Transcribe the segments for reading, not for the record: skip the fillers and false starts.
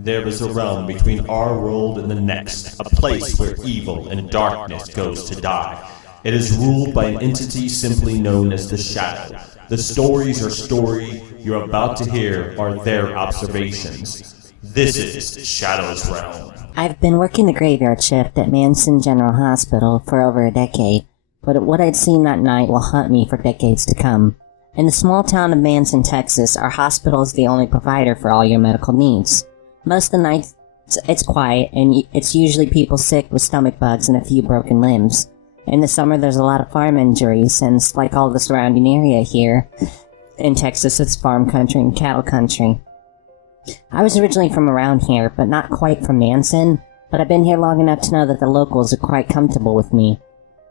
There is a realm between our world and the next, a place where evil and darkness goes to die. It is ruled by an entity simply known as the Shadow. The stories you're about to hear are their observations. This is Shadow's Realm. I've been working the graveyard shift at Manson General Hospital for over a decade, but what I'd seen that night will haunt me for decades to come. In the small town of Manson, Texas, our hospital is the only provider for all your medical needs. Most of the night, it's quiet, and it's usually people sick with stomach bugs and a few broken limbs. In the summer, there's a lot of farm injuries, since, like all the surrounding area here, in Texas, it's farm country and cattle country. I was originally from around here, but not quite from Manson, but I've been here long enough to know that the locals are quite comfortable with me.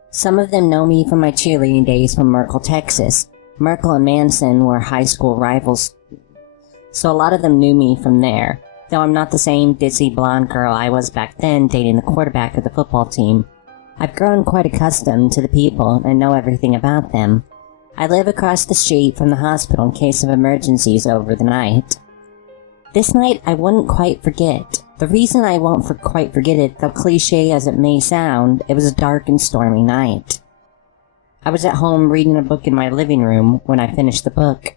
Some of them know me from my cheerleading days from Merkel, Texas. Merkel and Manson were high school rivals, so a lot of them knew me from there. Though I'm not the same ditzy blonde girl I was back then dating the quarterback of the football team. I've grown quite accustomed to the people and know everything about them. I live across the street from the hospital in case of emergencies over the night. This night I wouldn't quite forget. The reason I won't quite forget it, though cliche as it may sound, it was a dark and stormy night. I was at home reading a book in my living room when I finished the book.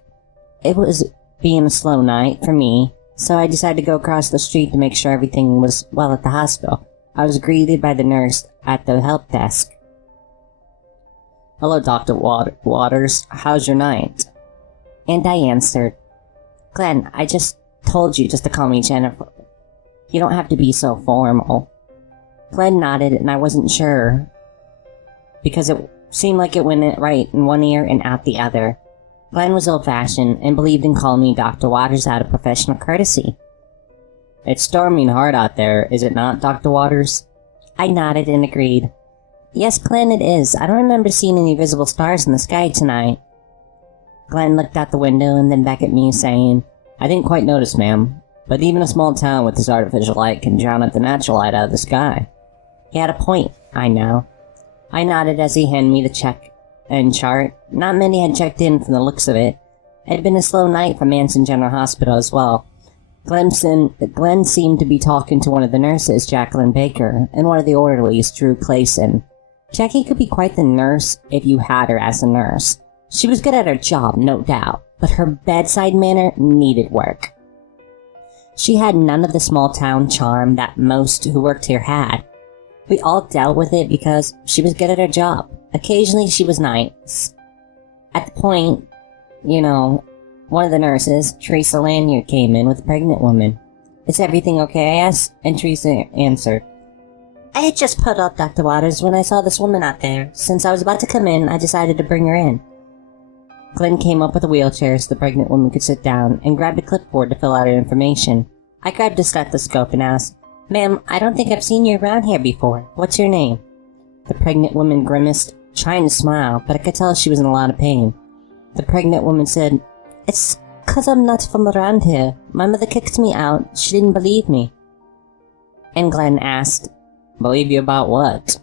It was being a slow night for me, so I decided to go across the street to make sure everything was well at the hospital. I was greeted by the nurse at the help desk. "Hello, Dr. Waters. How's your night?" And I answered, "Glenn, I just told you just to call me Jennifer. You don't have to be so formal." Glenn nodded, and I wasn't sure, because it seemed like it went right in one ear and out the other. Glenn was old-fashioned and believed in calling me Dr. Waters out of professional courtesy. "It's storming hard out there, is it not, Dr. Waters?" I nodded and agreed. "Yes, Glenn, it is. I don't remember seeing any visible stars in the sky tonight." Glenn looked out the window and then back at me, saying, "I didn't quite notice, ma'am, but even a small town with this artificial light can drown out the natural light out of the sky." He had a point, I know. I nodded as he handed me the check and chart. Not many had checked in from the looks of it. It had been a slow night for Manson General Hospital as well. Glenn seemed to be talking to one of the nurses, Jacqueline Baker, and one of the orderlies, Drew Clayson. Jackie could be quite the nurse if you had her as a nurse. She was good at her job, no doubt, but her bedside manner needed work. She had none of the small-town charm that most who worked here had. We all dealt with it because she was good at her job. Occasionally she was nice. At the point, one of the nurses, Teresa Lanyard, came in with a pregnant woman. "Is everything okay?" I asked, and Teresa answered, "I had just put up Dr. Waters when I saw this woman out there. Since I was about to come in, I decided to bring her in." Glenn came up with a wheelchair so the pregnant woman could sit down and grabbed a clipboard to fill out her information. I grabbed a stethoscope and asked, "Ma'am, I don't think I've seen you around here before. What's your name?" The pregnant woman grimaced, trying to smile, but I could tell she was in a lot of pain. The pregnant woman said, "It's 'cause I'm not from around here. My mother kicked me out. She didn't believe me." And Glenn asked, "Believe you about what?"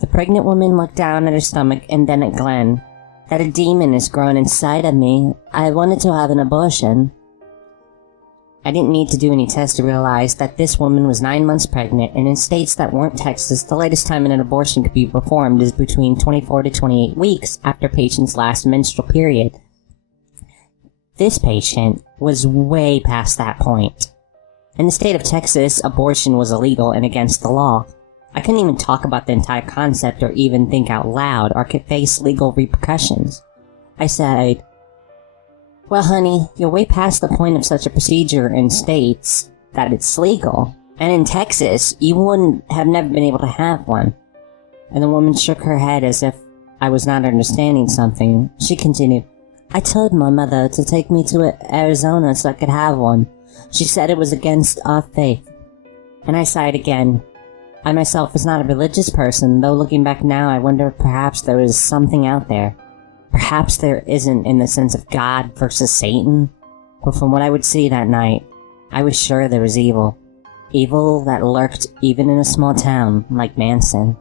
The pregnant woman looked down at her stomach and then at Glenn. "That a demon is growing inside of me. I wanted to have an abortion." I didn't need to do any tests to realize that this woman was 9 months pregnant, and in states that weren't Texas, the latest time an abortion could be performed is between 24 to 28 weeks after patient's last menstrual period. This patient was way past that point. In the state of Texas, abortion was illegal and against the law. I couldn't even talk about the entire concept or even think out loud or could face legal repercussions. I said, "Well, honey, you're way past the point of such a procedure in states that it's legal. And in Texas, you wouldn't have never been able to have one." And the woman shook her head as if I was not understanding something. She continued, "I told my mother to take me to Arizona so I could have one. She said it was against our faith." And I sighed again. I myself was not a religious person, though looking back now I wonder if perhaps there was something out there. Perhaps there isn't in the sense of God versus Satan, but from what I would see that night, I was sure there was evil. Evil that lurked even in a small town like Manson.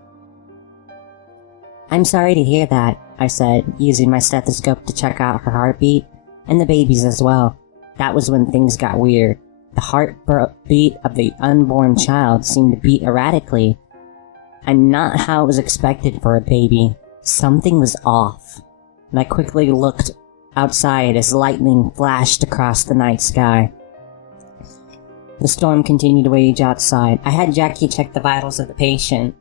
"I'm sorry to hear that," I said, using my stethoscope to check out her heartbeat, and the baby's as well. That was when things got weird. The heartbeat of the unborn child seemed to beat erratically, and not how it was expected for a baby. Something was off, and I quickly looked outside as lightning flashed across the night sky. The storm continued to rage outside. I had Jackie check the vitals of the patient,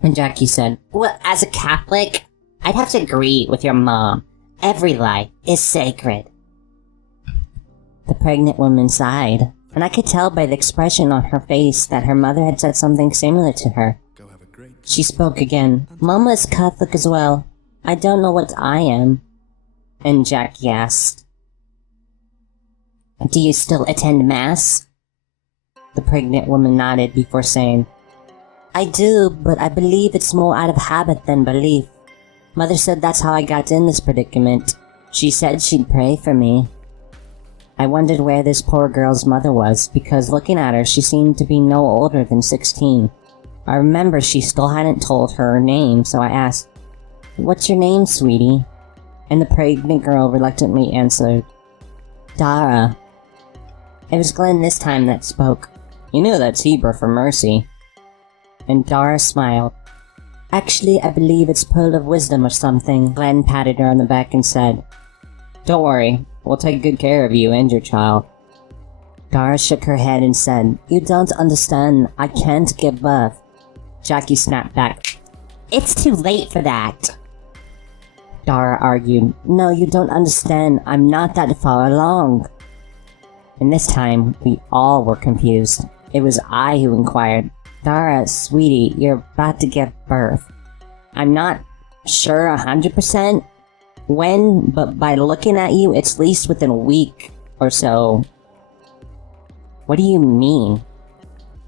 and Jackie said, "Well, as a Catholic, I'd have to agree with your mom. Every life is sacred." The pregnant woman sighed, and I could tell by the expression on her face that her mother had said something similar to her. She spoke again. "Mama is Catholic as well. I don't know what I am." And Jackie asked, "Do you still attend Mass?" The pregnant woman nodded before saying, "I do, but I believe it's more out of habit than belief. Mother said that's how I got in this predicament. She said she'd pray for me." I wondered where this poor girl's mother was, because looking at her, she seemed to be no older than 16. I remember she still hadn't told her name, so I asked, "What's your name, sweetie?" And the pregnant girl reluctantly answered, "Dara." It was Glenn this time that spoke. "You know that's Hebrew for mercy." And Dara smiled. "Actually, I believe it's Pearl of Wisdom or something." Glenn patted her on the back and said, "Don't worry, we'll take good care of you and your child." Dara shook her head and said, "You don't understand. I can't give birth." Jackie snapped back, "It's too late for that." Dara argued, "No, you don't understand. I'm not that far along." And this time, we all were confused. It was I who inquired, "Dara, sweetie, you're about to give birth. I'm not sure 100% when, but by looking at you, it's at least within a week or so." "What do you mean?"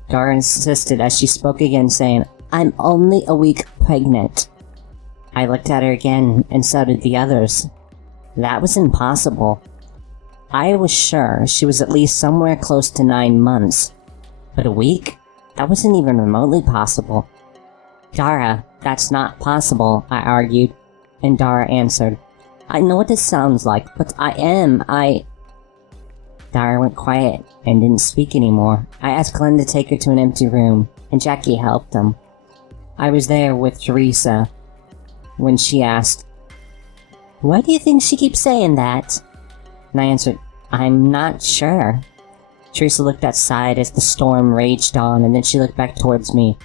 Dara insisted as she spoke again, saying, "I'm only a week pregnant." I looked at her again, and so did the others. That was impossible. I was sure she was at least somewhere close to 9 months. But a week? That wasn't even remotely possible. "Dara, that's not possible," I argued, and Dara answered, "I know what this sounds like, but Dara went quiet and didn't speak anymore. I asked Glenn to take her to an empty room, and Jackie helped him. I was there with Teresa when she asked, "Why do you think she keeps saying that?" And I answered, "I'm not sure." Teresa looked outside as the storm raged on, and then she looked back towards me.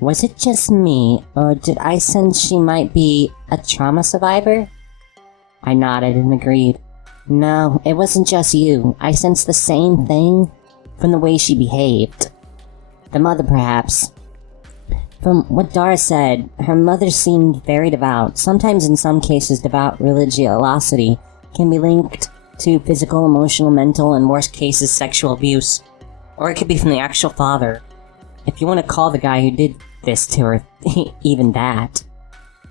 "Was it just me, or did I sense she might be a trauma survivor?" I nodded and agreed. "No, it wasn't just you. I sensed the same thing from the way she behaved. The mother, perhaps. From what Dara said, her mother seemed very devout. Sometimes in some cases, devout religiosity can be linked to physical, emotional, mental, and worst cases, sexual abuse. Or it could be from the actual father. If you want to call the guy who did this to her, even that."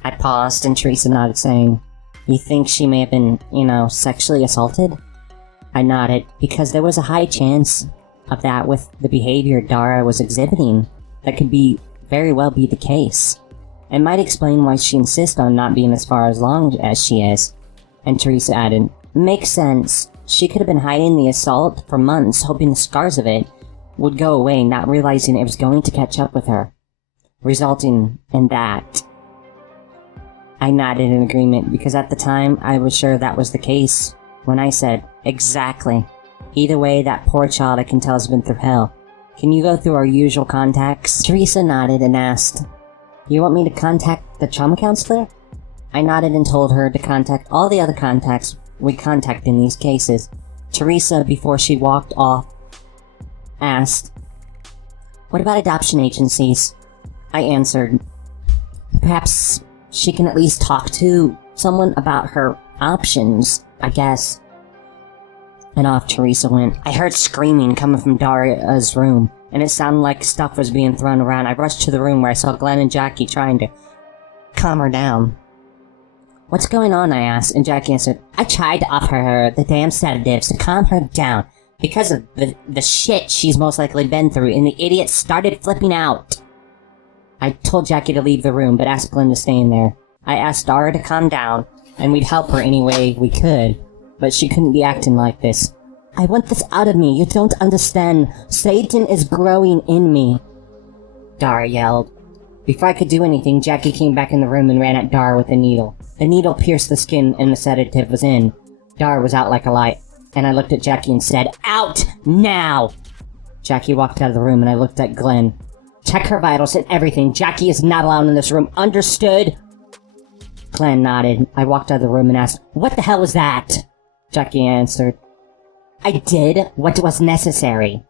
I paused and Teresa nodded, saying, "You think she may have been, sexually assaulted?" I nodded, because there was a high chance of that with the behavior Dara was exhibiting. That could very well be the case. It might explain why she insists on not being as far along as she is. And Teresa added, "Makes sense. She could have been hiding the assault for months, hoping the scars of it would go away, not realizing it was going to catch up with her, resulting in that." I nodded in agreement, because at the time, I was sure that was the case. When I said, "Exactly. Either way, that poor child I can tell has been through hell. Can you go through our usual contacts?" Teresa nodded and asked, "You want me to contact the trauma counselor?" I nodded and told her to contact all the other contacts we contact in these cases. Teresa, before she walked off, asked, "What about adoption agencies?" I answered, "Perhaps she can at least talk to someone about her options, I guess." And off Teresa went. I heard screaming coming from Dara's room, and it sounded like stuff was being thrown around. I rushed to the room where I saw Glenn and Jackie trying to calm her down. "What's going on?" I asked, and Jackie answered, "I tried to offer her the damn sedatives to calm her down because of the shit she's most likely been through, and the idiot started flipping out." I told Jackie to leave the room, but asked Glenn to stay in there. I asked Dara to calm down, and we'd help her any way we could, but she couldn't be acting like this. I want this out of me. You don't understand. Satan is growing in me. Dara yelled. Before I could do anything, Jackie came back in the room and ran at Dara with a needle. The needle pierced the skin and the sedative was in. Dara was out like a light, and I looked at Jackie and said, "Out! Now!" Jackie walked out of the room and I looked at Glenn. "Check her vitals and everything. Jackie is not allowed in this room. Understood?" Glenn nodded. I walked out of the room and asked, "What the hell was that?" Jackie answered, "I did what was necessary."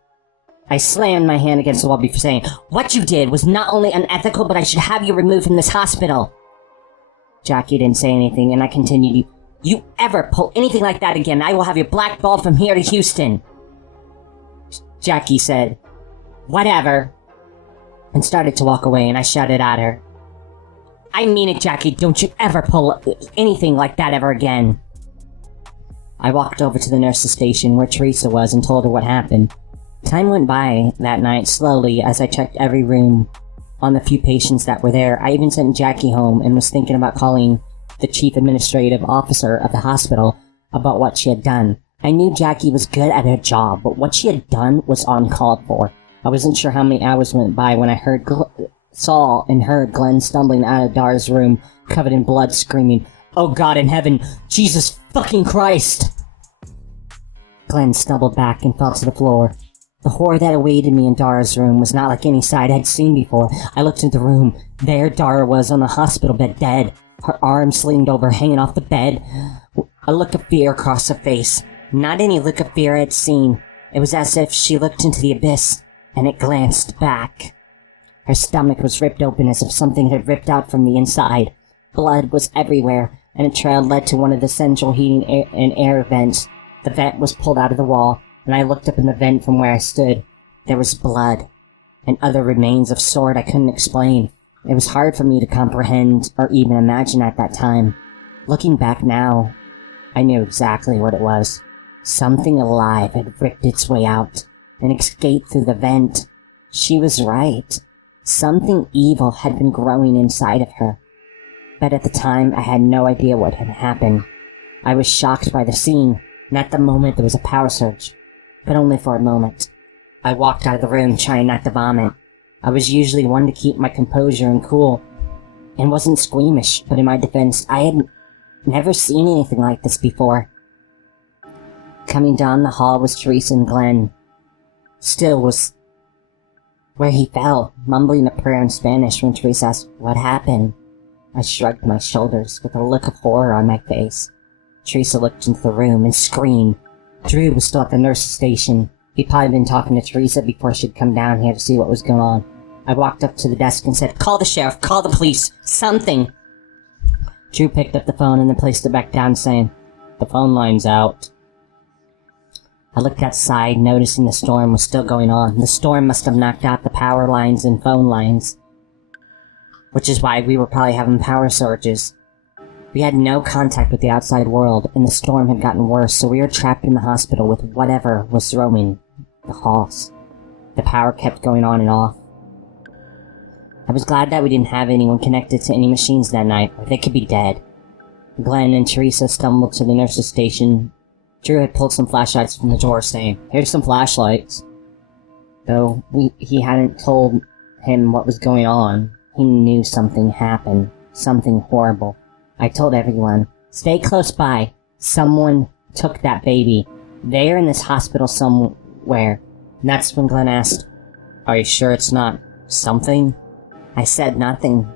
I slammed my hand against the wall before saying, "What you did was not only unethical, but I should have you removed from this hospital." Jackie didn't say anything, and I continued, "You ever pull anything like that again, I will have you blackballed from here to Houston." Jackie said, "Whatever," and started to walk away, and I shouted at her, "I mean it, Jackie, don't you ever pull anything like that ever again." I walked over to the nurse's station where Teresa was and told her what happened. Time went by that night slowly as I checked every room on the few patients that were there. I even sent Jackie home and was thinking about calling the chief administrative officer of the hospital about what she had done. I knew Jackie was good at her job, but what she had done was uncalled for. I wasn't sure how many hours went by when I saw and heard Glenn stumbling out of Dara's room, covered in blood, screaming, "Oh God in heaven, Jesus fucking Christ!" Glenn stumbled back and fell to the floor. The horror that awaited me in Dara's room was not like any sight I had seen before. I looked into the room. There Dara was on the hospital bed, dead. Her arms leaned over, hanging off the bed. A look of fear crossed her face. Not any look of fear I had seen. It was as if she looked into the abyss, and it glanced back. Her stomach was ripped open as if something had ripped out from the inside. Blood was everywhere, and a trail led to one of the central heating and air vents. The vent was pulled out of the wall, and I looked up in the vent from where I stood. There was blood, and other remains of sort I couldn't explain. It was hard for me to comprehend or even imagine at that time. Looking back now, I knew exactly what it was. Something alive had ripped its way out and escaped through the vent. She was right. Something evil had been growing inside of her. But at the time, I had no idea what had happened. I was shocked by the scene, and at the moment there was a power surge. But only for a moment. I walked out of the room trying not to vomit. I was usually one to keep my composure and cool, and wasn't squeamish, but in my defense, I had never seen anything like this before. Coming down the hall was Teresa and Glenn. Still was where he fell, mumbling a prayer in Spanish when Teresa asked, "What happened?" I shrugged my shoulders with a look of horror on my face. Teresa looked into the room and screamed. Drew was still at the nurse's station. He'd probably been talking to Teresa before she'd come down here to see what was going on. I walked up to the desk and said, "Call the sheriff, call the police, something." Drew picked up the phone and then placed it back down, saying, "The phone line's out." I looked outside, noticing the storm was still going on. The storm must have knocked out the power lines and phone lines, which is why we were probably having power surges. We had no contact with the outside world, and the storm had gotten worse, so we were trapped in the hospital with whatever was roaming the halls. The power kept going on and off. I was glad that we didn't have anyone connected to any machines that night, or they could be dead. Glenn and Teresa stumbled to the nurse's station. Drew had pulled some flashlights from the drawer, saying, "Here's some flashlights." Though he hadn't told him what was going on, he knew something happened, something horrible. I told everyone, "Stay close by. Someone took that baby. They're in this hospital somewhere." And that's when Glenn asked, "Are you sure it's not something?" I said nothing,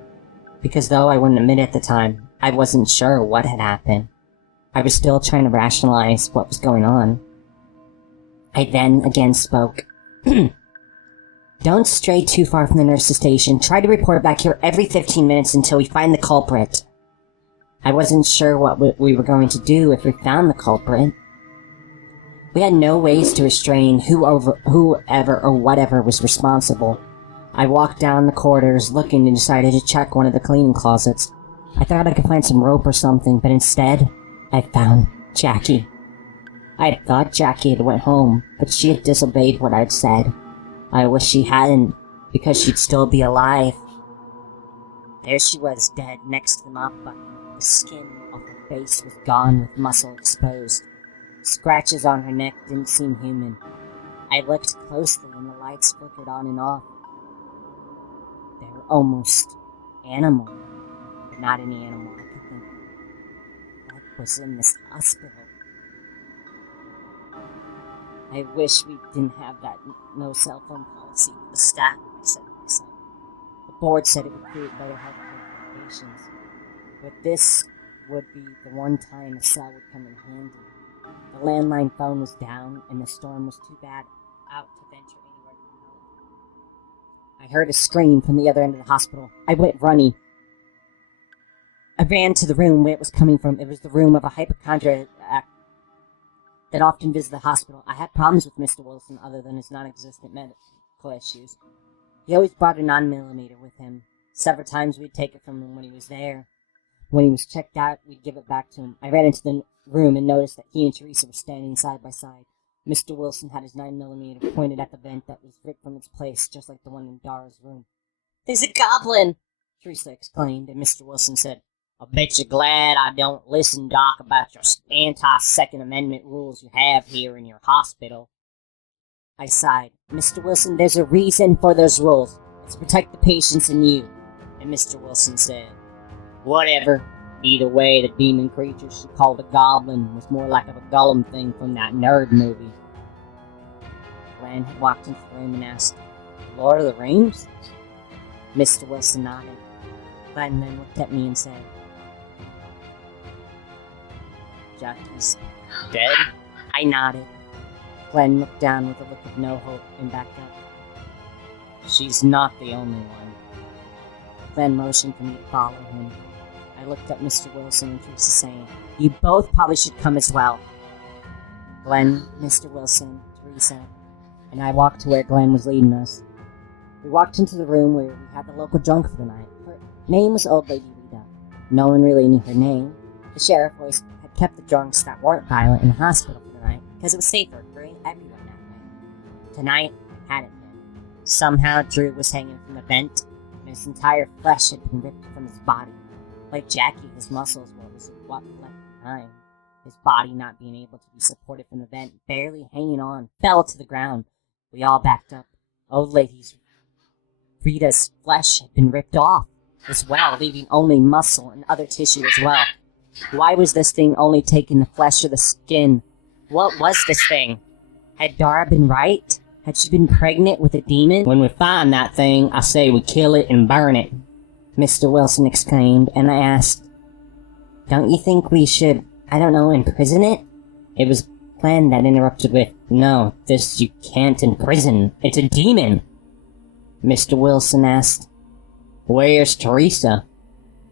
because though I wouldn't admit it at the time, I wasn't sure what had happened. I was still trying to rationalize what was going on. I then again spoke. "Don't stray too far from the nurse's station. Try to report back here every 15 minutes until we find the culprit." I wasn't sure what we were going to do if we found the culprit. We had no ways to restrain whoever or whatever was responsible. I walked down the corridors looking and decided to check one of the cleaning closets. I thought I could find some rope or something, but instead, I found Jackie. I had thought Jackie had went home, but she had disobeyed what I'd said. I wish she hadn't, because she'd still be alive. There she was, dead, next to the mop bucket. The skin of her face was gone with muscle exposed. Scratches on her neck didn't seem human. I looked closely and the lights flickered on and off. They were almost animal, but not any animal I could think of. What was in this hospital? I wish we didn't have that no cell phone policy for the staff, I said to myself. The board said it would create better health care for patients, but this would be the one time a cell would come in handy. The landline phone was down, and the storm was too bad out to venture anywhere for help. I heard a scream from the other end of the hospital. I went running. I ran to the room where it was coming from. It was the room of a hypochondriac that often visited the hospital. I had problems with Mr. Wilson other than his non-existent medical issues. He always brought a 9mm with him. Several times we'd take it from him when he was there. When he was checked out, we'd give it back to him. I ran into the room and noticed that he and Teresa were standing side by side. Mr. Wilson had his 9mm pointed at the vent that was ripped from its place, just like the one in Dara's room. "There's a goblin!" Teresa exclaimed, and Mr. Wilson said, "I bet you're glad I don't listen, Doc, about your anti-Second Amendment rules you have here in your hospital." I sighed. "Mr. Wilson, there's a reason for those rules. It's to protect the patients and you." And Mr. Wilson said, "Whatever. Either way, the demon creature she called a goblin was more like a Gollum thing from that nerd movie." Glenn had walked into the room and asked, "Lord of the Rings?" Mr. Wilson nodded. Glenn then looked at me and said, "Jackie's dead?" I nodded. Glenn looked down with a look of no hope and backed up. "She's not the only one." Glenn motioned for me to follow him. I looked at Mr. Wilson and Teresa saying, "You both probably should come as well." Glenn, Mr. Wilson, Teresa, and I walked to where Glenn was leading us. We walked into the room where we had the local drunk for the night. Her name was Old Lady Rita. No one really knew her name. The sheriff always had kept the drunks that weren't violent in the hospital for the night because it was safer for everyone that way. Tonight, it hadn't been. Somehow, Drew was hanging from the vent, and his entire flesh had been ripped from his body. Like Jackie, his muscles were what was left behind. His body not being able to be supported from the vent, barely hanging on, fell to the ground. We all backed up. Old Lady's Rita's flesh had been ripped off as well, leaving only muscle and other tissue as well. Why was this thing only taking the flesh or the skin? What was this thing? Had Dara been right? Had she been pregnant with a demon? "When we find that thing, I say we kill it and burn it," Mr. Wilson exclaimed, and I asked, "Don't you think we should, imprison it?" It was Glenn that interrupted with, "No, this you can't imprison. It's a demon." Mr. Wilson asked, "Where's Teresa?"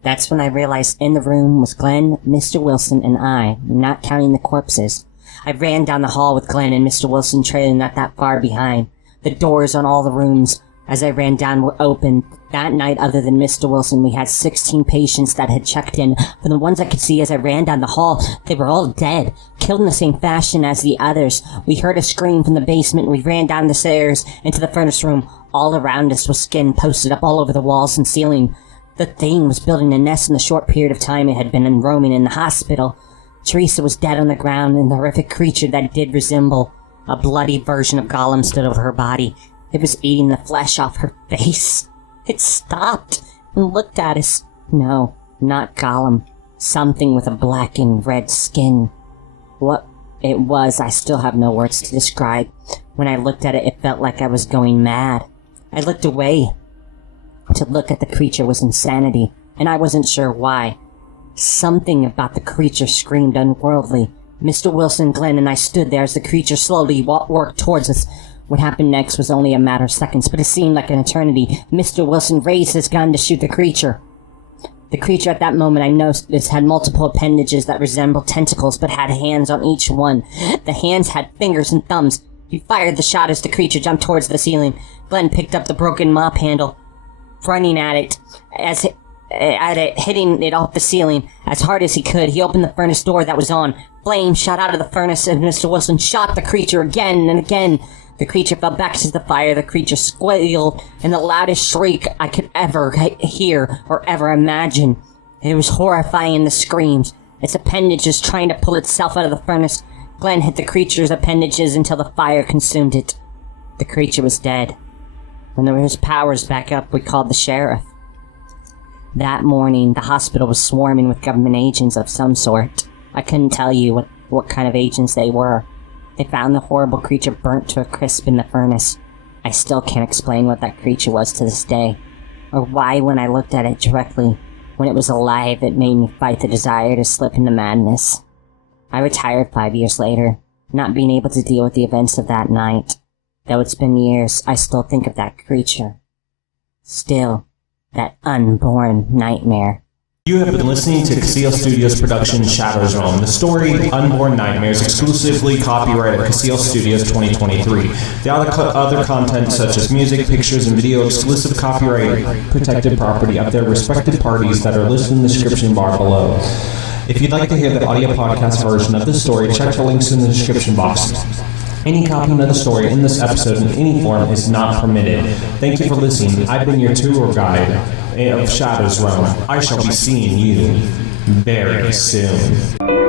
That's when I realized in the room was Glenn, Mr. Wilson, and I, not counting the corpses. I ran down the hall with Glenn and Mr. Wilson trailing not that far behind. The doors on all the rooms as I ran down were open. That night, other than Mr. Wilson, we had 16 patients that had checked in. From the ones I could see as I ran down the hall, they were all dead, killed in the same fashion as the others. We heard a scream from the basement, and we ran down the stairs into the furnace room. All around us was skin posted up all over the walls and ceiling. The thing was building a nest in the short period of time it had been roaming in the hospital. Teresa was dead on the ground, and the horrific creature that did resemble a bloody version of Gollum stood over her body. It was eating the flesh off her face. It stopped and looked at us. No, not Gollum. Something with a black and red skin. What it was, I still have no words to describe. When I looked at it, it felt like I was going mad. I looked away. To look at the creature was insanity, and I wasn't sure why. Something about the creature screamed unworldly. Mr. Wilson, Glenn, and I stood there as the creature slowly worked towards us. What happened next was only a matter of seconds, but it seemed like an eternity. Mr. Wilson raised his gun to shoot the creature. The creature at that moment, I noticed, had multiple appendages that resembled tentacles, but had hands on each one. The hands had fingers and thumbs. He fired the shot as the creature jumped towards the ceiling. Glenn picked up the broken mop handle, running at it, hitting it off the ceiling as hard as he could. He opened the furnace door that was on. Flames shot out of the furnace, and Mr. Wilson shot the creature again and again. The creature fell back into the fire. The creature squealed in the loudest shriek I could ever hear or ever imagine. It was horrifying, the screams. Its appendages trying to pull itself out of the furnace Glenn hit the creature's appendages until the fire consumed it. The creature was dead. When his powers back up, we called the sheriff. That morning, the hospital was swarming with government agents of some sort. I couldn't tell you what kind of agents they were. They found the horrible creature burnt to a crisp in the furnace. I still can't explain what that creature was to this day, or why when I looked at it directly, when it was alive, it made me fight the desire to slip into madness. I retired 5 years later, not being able to deal with the events of that night. Though it's been years, I still think of that creature. Still, that unborn nightmare. You have been listening to Cassiel Studios' production Shadows Realm. The story, Unborn Nightmare, is exclusively copyrighted Cassiel Studios 2023. The other content, such as music, pictures, and video, exclusive copyright protected property of their respective parties that are listed in the description bar below. If you'd like to hear the audio podcast version of this story, check the links in the description box. Any copying of the story in this episode in any form is not permitted. Thank you for listening. I've been your tour guide of Shadows Realm. I shall be seeing you very soon.